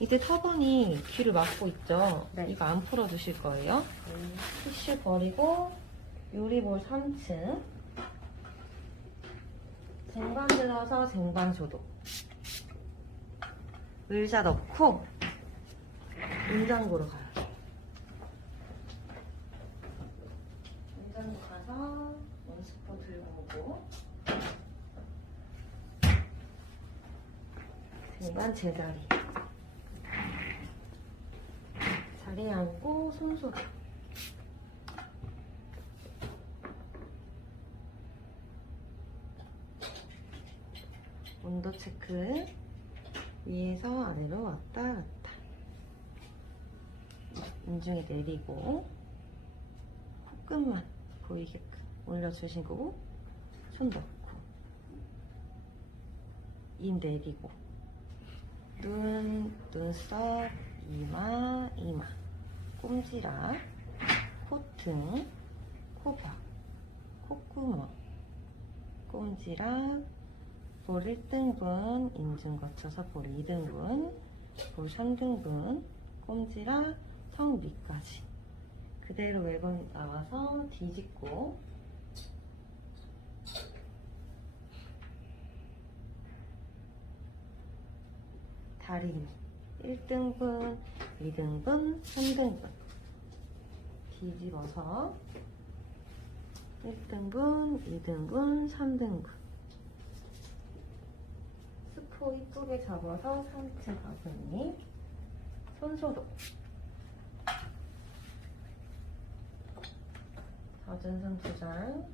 이때 터번이 귀를 막고 있죠? 네. 이거 안 풀어주실 거예요. 티슈 버리고 요리볼 3층 쟁반 들어서 쟁반 소독. 의자 넣고 문장구로 가요. 문장구 가서 원스푼 들고 오고 쟁반 제자리. 자리에 앉고 손 소독. 온도 체크. 위에서 아래로 왔다 갔다. 인중에 내리고 콧끝만 보이게끔 올려주시고 손 넣고 입 내리고 눈썹, 이마, 꼼지락, 콧등, 코벽, 콧구멍, 꼼지락, 볼 1등분, 인중 거쳐서 볼 2등분, 볼 3등분, 꼼지락, 턱 밑까지. 그대로 외gon 나와서 뒤집고 다리 밑 1등분, 2등분, 3등분 뒤집어서 1등분, 2등분, 3등분 스포 이쁘게 잡아서 3층 가슴이 손소독. 젖은 손 2장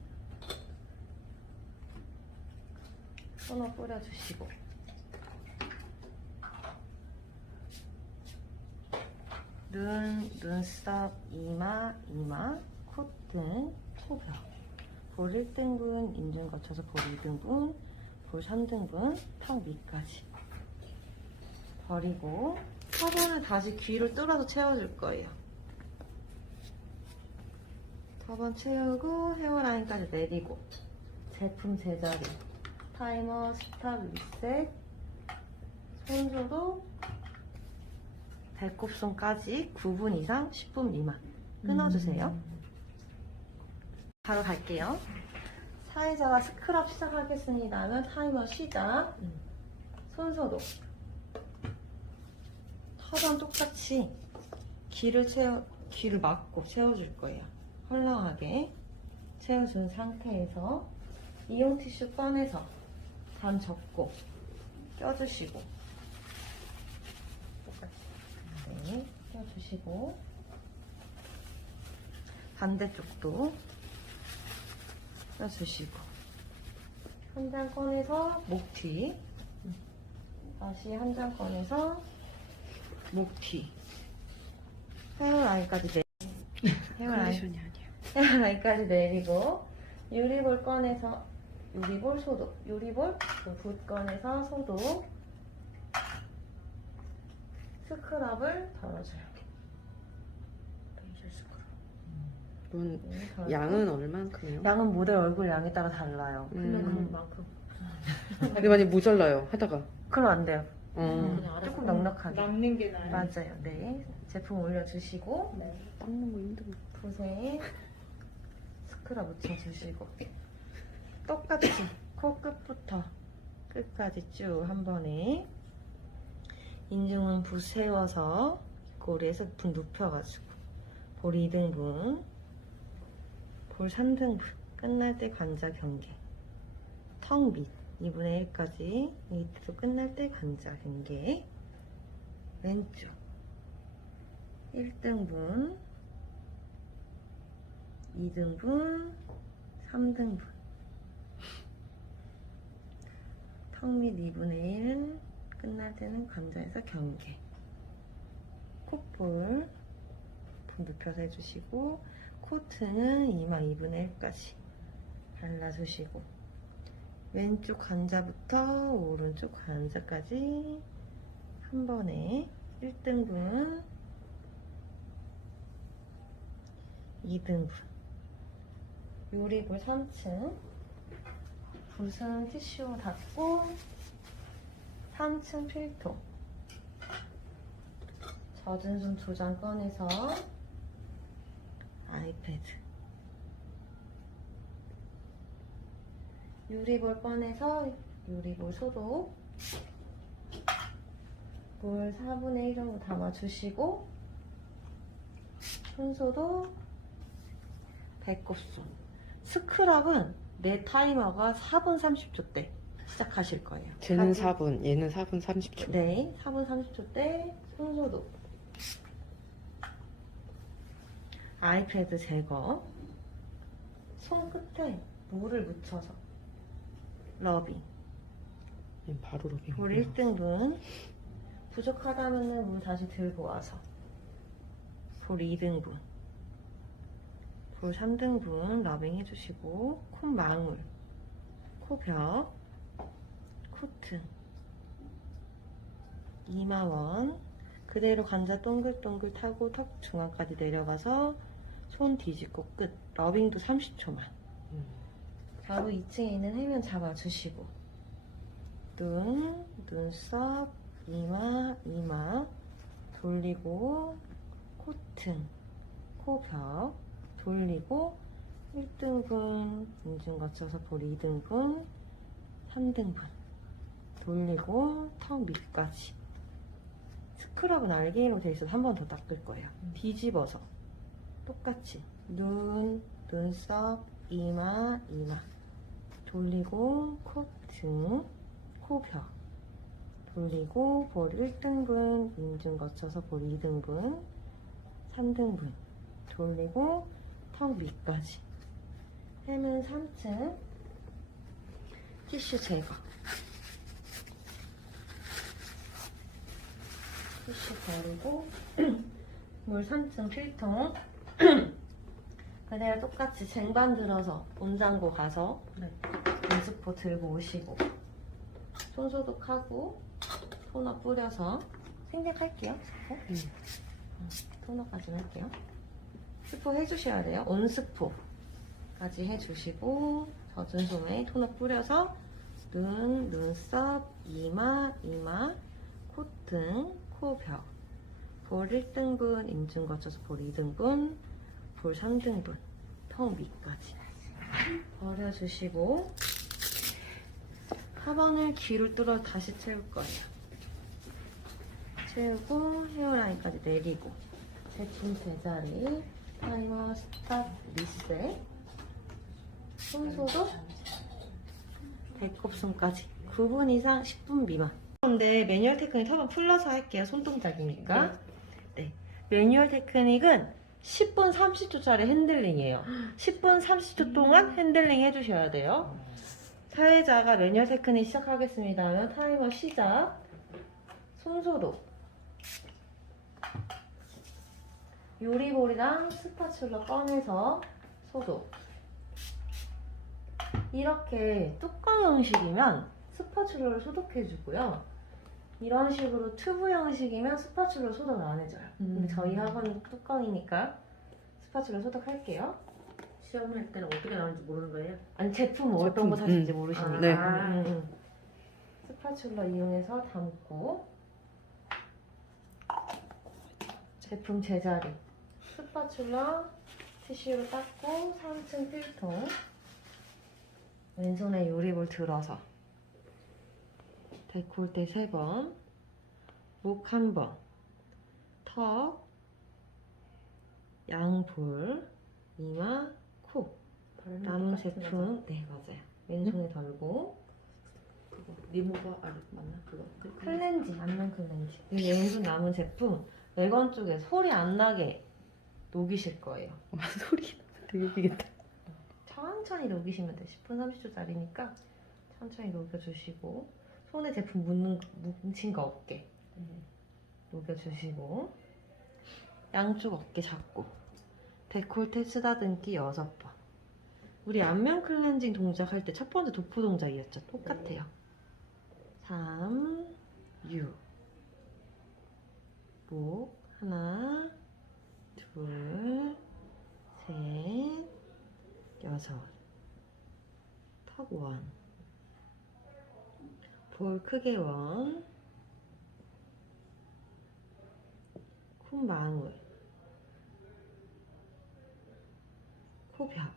손을 뿌려주시고 눈썹, 이마, 콧등, 코벽 볼 1등분, 인중 거쳐서 볼 2등분, 볼 3등분, 턱 밑까지 버리고 터번을 다시 귀를 뚫어서 채워줄 거예요. 터번 채우고 헤어라인까지 내리고 제품 제자리 타이머, 스탑, 리셋 손소독 배꼽손까지 9분 이상 10분 미만 끊어주세요. 바로 갈게요. 사회자가 스크럽 시작하겠습니다 하면 타이머 시작. 손소독 터번 똑같이 귀를 막고 채워줄 거예요. 헐렁하게 채워준 상태에서 이용 티슈 꺼내서 반 접고 껴주시고 똑같이 네, 껴주시고 반대쪽도 껴주시고 한 장 꺼내서 목 뒤 다시 한 장 꺼내서 목 뒤 헤어라인까지 헤어라인까지 내리고 유리볼 꺼내서 유리볼 소독 유리볼 붓 꺼내서 소독 스크럽을 덜어줘요. 페이셜 스크럽. 그건 양은 얼만큼이요? 양은 모델 얼굴 양에 따라 달라요. 근데 그만큼 근데 만약 모자라요 하다가 그럼 안 돼요. 조금 넉넉하게. 남는 게 나아요. 맞아요. 네. 제품 올려주시고 닦는 거 힘들어. 붓에 스크럽 묻혀주시고 똑같이 코끝부터 끝까지 쭉 한 번에 인중은 붓 세워서 꼬리에서 붓 눕혀가지고 볼 2등분 볼 3등분 끝날 때 관자 경계 턱 밑 2분의 1까지 이때도 끝날 때 관자 경계 왼쪽 1등분 2등분 3등분 턱 밑 2분의 1 끝날 때는 관자에서 경계 콧볼 좀 눕혀서 해주시고 코트는 이마 2분의 1까지 발라주시고 왼쪽 관자부터 오른쪽 관자까지 한 번에 1등분 2등분 요리볼 3층 붓은 티슈 닫고 3층 필통 젖은 손 2장 꺼내서 아이패드 유리볼 꺼내서 유리볼 소독 물 4분의 1 정도 담아주시고 손소독 배꼽손 스크럽은 내 타이머가 4분 30초 때 시작하실 거예요. 쟤는 4분, 얘는 4분 30초. 네, 4분 30초 때 손소독 아이패드 제거 손끝에 물을 묻혀서 러빙 얘는 바로 로빙. 볼 1등분 부족하다면 물 다시 들고 와서 볼 2등분 볼 3등분 러빙 해주시고 콧망울 코벽 코튼 이마원 그대로 관자 동글동글 타고 턱 중앙까지 내려가서 손 뒤집고 끝 러빙도 30초만 바로 2층에 있는 해면 잡아주시고 눈, 눈썹, 이마 돌리고 코튼, 코벽 돌리고 1등분 인중 거쳐서 볼 2등분 3등분 돌리고 턱 밑까지 스크럽은 알갱이로 돼 있어서 한 번 더 닦을 거예요. 뒤집어서 똑같이 눈, 눈썹, 이마 돌리고 코등, 코벽 돌리고 볼 1등분 인중 거쳐서 볼 2등분 3등분 돌리고 턱 밑까지 해면 3층 티슈 제거 티슈 버리고 물 3층 필통 그대로 똑같이 쟁반 들어서 온장고 가서 연습포 들고 오시고 손 소독하고 토너 뿌려서 생략할게요. 토너까지는 할게요. 스포 해주셔야 돼요. 온스포까지 해주시고 젖은 손에 토너 뿌려서 눈, 눈썹, 이마, 콧등, 코벽 볼 1등분 인중 거쳐서 볼 2등분 볼 3등분 턱 밑까지 버려주시고 하반을 뒤로 뚫어 다시 채울 거예요. 채우고 헤어라인까지 내리고 제품 제자리 타이머 스탑 리셋 손소독 배꼽손까지 9분 이상 10분 미만. 근데 매뉴얼 테크닉 한번 풀러서 할게요. 손동작이니까. 네. 매뉴얼 테크닉은 10분 30초짜리 핸들링이에요. 10분 30초 동안 핸들링 해주셔야 돼요. 사회자가 매뉴얼 테크닉 시작하겠습니다 하면 타이머 시작. 손소독 요리볼이랑 스파츌러 꺼내서 소독. 이렇게 뚜껑 형식이면 스파츌러를 소독해주고요. 이런 식으로 튜브 형식이면 스파츌러 소독 안 해줘요. 근데 저희 학원 뚜껑이니까 스파츌러 소독할게요. 시험할 때는 어떻게 나오는지 모르는 거예요? 아니 제품 어떤 거 사실지 모르시니까. 네. 스파츌러 이용해서 담고 제품 제자리 스파츌러 티슈로 닦고 3층 필통 왼손에 요리볼 들어서 데콜테 3번 목 1번 턱 양볼 이마 코 남은 제품 네 맞아요 왼손에 덜고 그거 리무버 맞나 그거? 클렌징, 안면 클렌징. 이 왼손 남은 제품 외관 쪽에 소리 안 나게 녹이실 거예요. 소리 되게 웃기겠다. 천천히 녹이시면 돼요. 10분 30초짜리니까 천천히 녹여주시고 손에 제품 뭉친 거 없게 녹여주시고 양쪽 어깨 잡고 데콜테 쓰다듬기 6번. 우리 안면 클렌징 동작 할 때 첫 번째 도포 동작이었죠. 똑같아요. 3, 6 목 하나 둘 셋 여섯 턱 원, 볼 크게 원, 콧 망울, 코벽,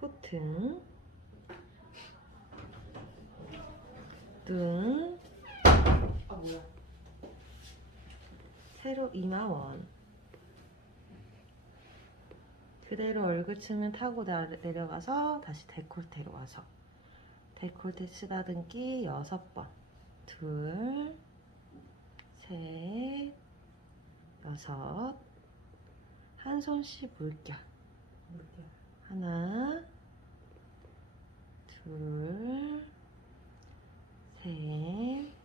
콧등, 눈, 아 뭐야? 세로 이마 원. 그대로 얼굴춤을 타고 내려가서 다시 데콜테로 와서 데콜테 쓰다듬기 6번. 둘, 셋, 여섯. 한 손씩 물결. 하나, 둘, 셋.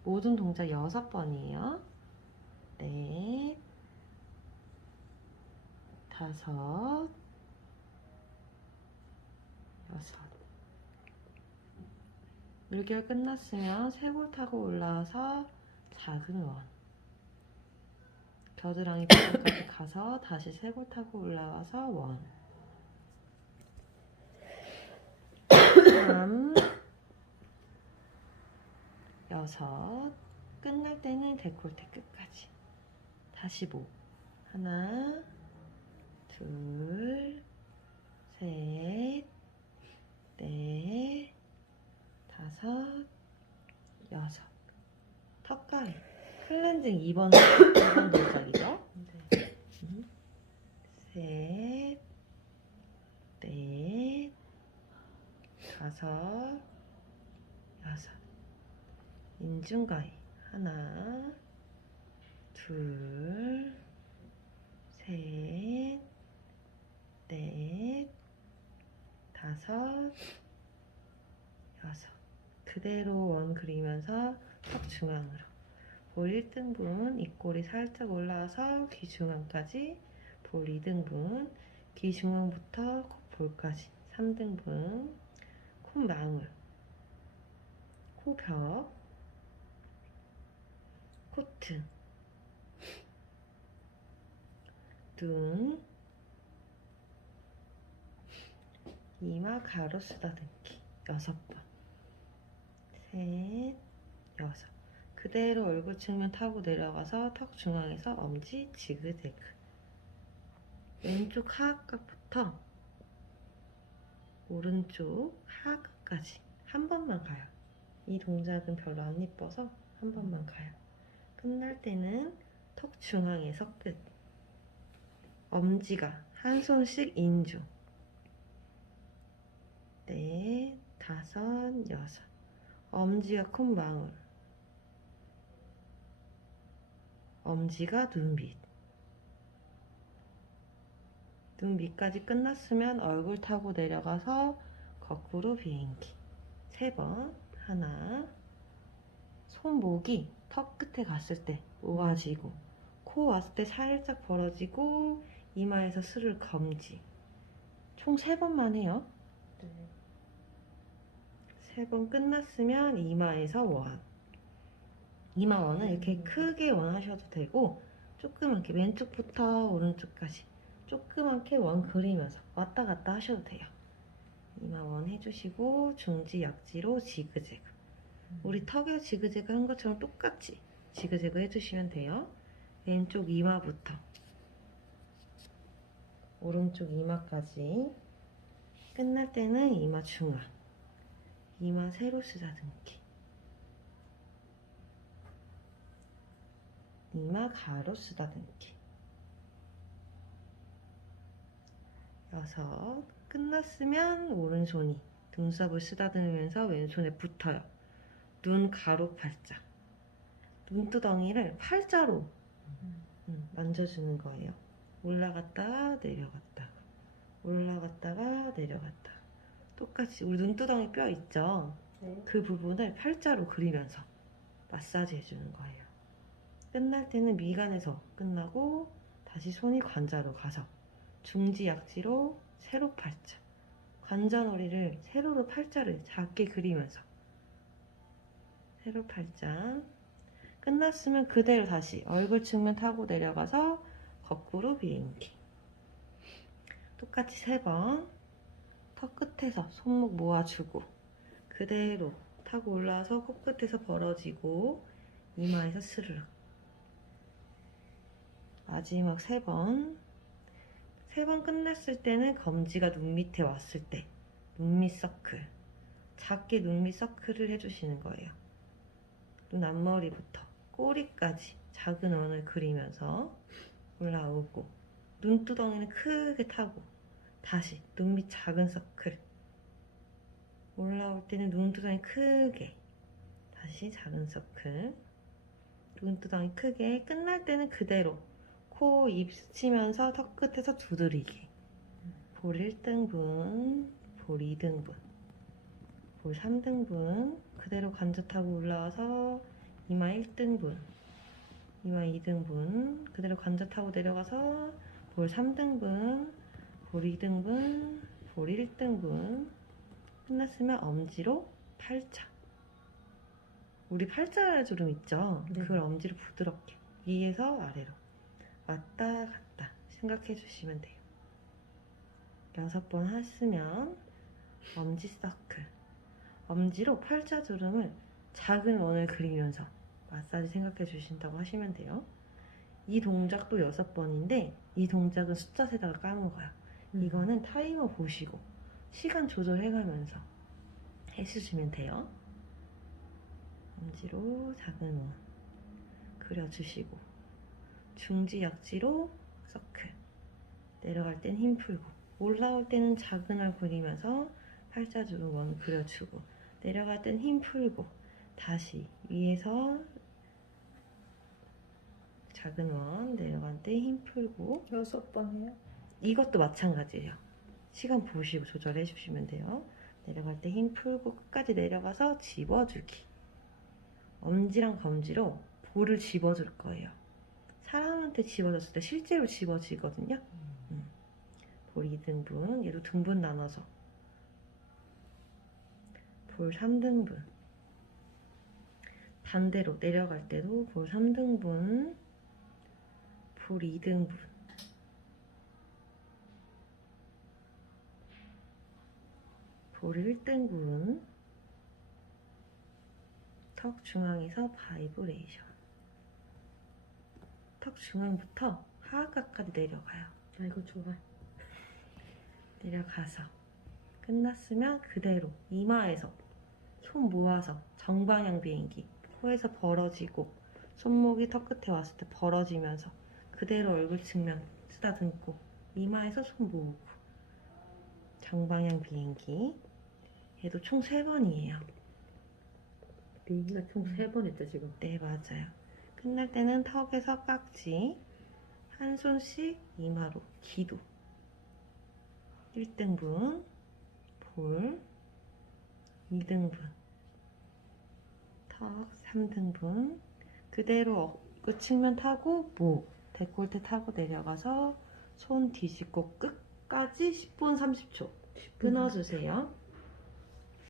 모든 동작 6번이에요. 넷, 다섯, 여섯. 물결 끝났으면 쇄골 타고 올라와서 작은 원. 겨드랑이 바닥까지 가서 다시 쇄골 타고 올라와서 원. 3, 여섯. 끝날 때는 데콜테 끝까지. 다시 목. 하나, 둘, 셋, 넷, 다섯, 여섯. 턱가위. 클렌징 2번 동작이죠. 셋, 넷, 다섯, 여섯. 인중가위. 하나, 둘, 셋, 넷, 다섯, 여섯. 그대로 원 그리면서 턱 중앙으로. 볼 1등분 입꼬리 살짝 올라와서 귀 중앙까지. 볼 2등분 귀 중앙부터 콧볼까지. 3등분 콧망울, 코벽, 코트, 눈, 이마 가로 쓰다듬기 6번. 셋, 여섯. 그대로 얼굴 측면 타고 내려가서 턱 중앙에서 엄지 지그재그. 왼쪽 하악각부터 오른쪽 하악각까지 한 번만 가요. 이 동작은 별로 안 이뻐서 한 번만 가요. 끝날 때는 턱 중앙에서 끝. 엄지가 한 손씩 인중. 넷, 다섯, 여섯. 엄지가 콧망울. 엄지가 눈밑. 눈 밑까지 끝났으면 얼굴 타고 내려가서 거꾸로 비행기 3번. 하나. 손목이 턱 끝에 갔을 때 모아지고, 코 왔을 때 살짝 벌어지고, 이마에서 스를 검지. 총 3번만 해요. 3번 끝났으면 이마에서 원. 이마 원은 이렇게 크게 원 하셔도 되고, 조그맣게 왼쪽부터 오른쪽까지 조그맣게 원 그리면서 왔다 갔다 하셔도 돼요. 이마 원 해주시고 중지 약지로 지그재그. 우리 턱에 지그재그 한 것처럼 똑같이 지그재그 해주시면 돼요. 왼쪽 이마부터 오른쪽 이마까지. 끝날 때는 이마 중앙. 이마 세로 쓰다듬기. 이마 가로 쓰다듬기. 6. 끝났으면 오른손이 눈썹을 쓰다듬으면서 왼손에 붙어요. 눈 가로 팔자. 눈두덩이를 팔자로 만져주는 거예요. 올라갔다가 내려갔다가 올라갔다가 내려갔다가 똑같이 우리 눈두덩이 뼈 있죠? 네. 그 부분을 팔자로 그리면서 마사지 해주는 거예요. 끝날 때는 미간에서 끝나고 다시 손이 관자로 가서 중지 약지로 세로 팔자. 관자놀이를 세로로 팔자를 작게 그리면서 세로 팔자. 끝났으면 그대로 다시 얼굴 측면 타고 내려가서 거꾸로 비행기. 똑같이 3번. 턱 끝에서 손목 모아주고 그대로 타고 올라와서 코끝에서 벌어지고 이마에서 스르륵. 마지막 3번. 3번 끝났을 때는 검지가 눈 밑에 왔을 때 눈 밑 서클. 작게 눈 밑 서클을 해주시는 거예요. 눈 앞머리부터 꼬리까지 작은 원을 그리면서 올라오고 눈두덩이는 크게 타고 다시 눈 밑 작은 서클. 올라올 때는 눈두덩이 크게 다시 작은 서클. 눈두덩이 크게. 끝날 때는 그대로 코, 입 스치면서 턱 끝에서 두드리기. 볼 1등분, 볼 2등분, 볼 3등분. 그대로 관자 타고 올라와서 이마 1등분, 이마 2등분. 그대로 관자 타고 내려가서 볼 3등분, 볼 2등분, 볼 1등분. 끝났으면 엄지로 팔자. 우리 팔자 주름 있죠? 네. 그걸 엄지로 부드럽게 위에서 아래로 왔다 갔다 생각해 주시면 돼요. 6번 했으면 엄지 서클. 엄지로 팔자 주름을 작은 원을 그리면서 마사지 생각해 주신다고 하시면 돼요. 이 동작도 6번인데 이 동작은 숫자 세다가 까먹어요. 이거는 타이머 보시고 시간 조절해가면서 해주시면 돼요. 엄지로 작은 원 그려주시고 중지 약지로 서클. 내려갈 땐 힘 풀고 올라올 때는 작은 원 그리면서 팔자주름 원 그려주고 내려갈 땐 힘 풀고 다시 위에서 작은 원 내려갈 때 힘 풀고 6번 해요? 이것도 마찬가지예요. 시간 보시고 조절해 주시면 돼요. 내려갈 때 힘 풀고 끝까지 내려가서 집어주기. 엄지랑 검지로 볼을 집어줄 거예요. 사람한테 집어줬을 때 실제로 집어지거든요. 볼 2등분, 얘도 등분 나눠서 볼 3등분. 반대로 내려갈 때도 볼 3등분, 볼 2등분. 볼 1등분. 턱 중앙에서 바이브레이션. 턱 중앙부터 하악각까지 내려가요. 아 이거 좋아. 내려가서 끝났으면 그대로 이마에서 손 모아서 정방향 비행기. 코에서 벌어지고 손목이 턱 끝에 왔을 때 벌어지면서 그대로 얼굴 측면 쓰다듬고 이마에서 손 모으고 정방향 비행기. 얘도 총 3번이에요. 비행기가 총 3번 했죠 지금. 네, 맞아요. 끝날 때는 턱에서 깍지 한 손씩 이마로 기도. 1등분, 볼 2등분, 턱 3등분. 그대로 끝 측면 타고 목, 데콜테 타고 내려가서 손 뒤집고 끝까지 10분 30초 끊어주세요.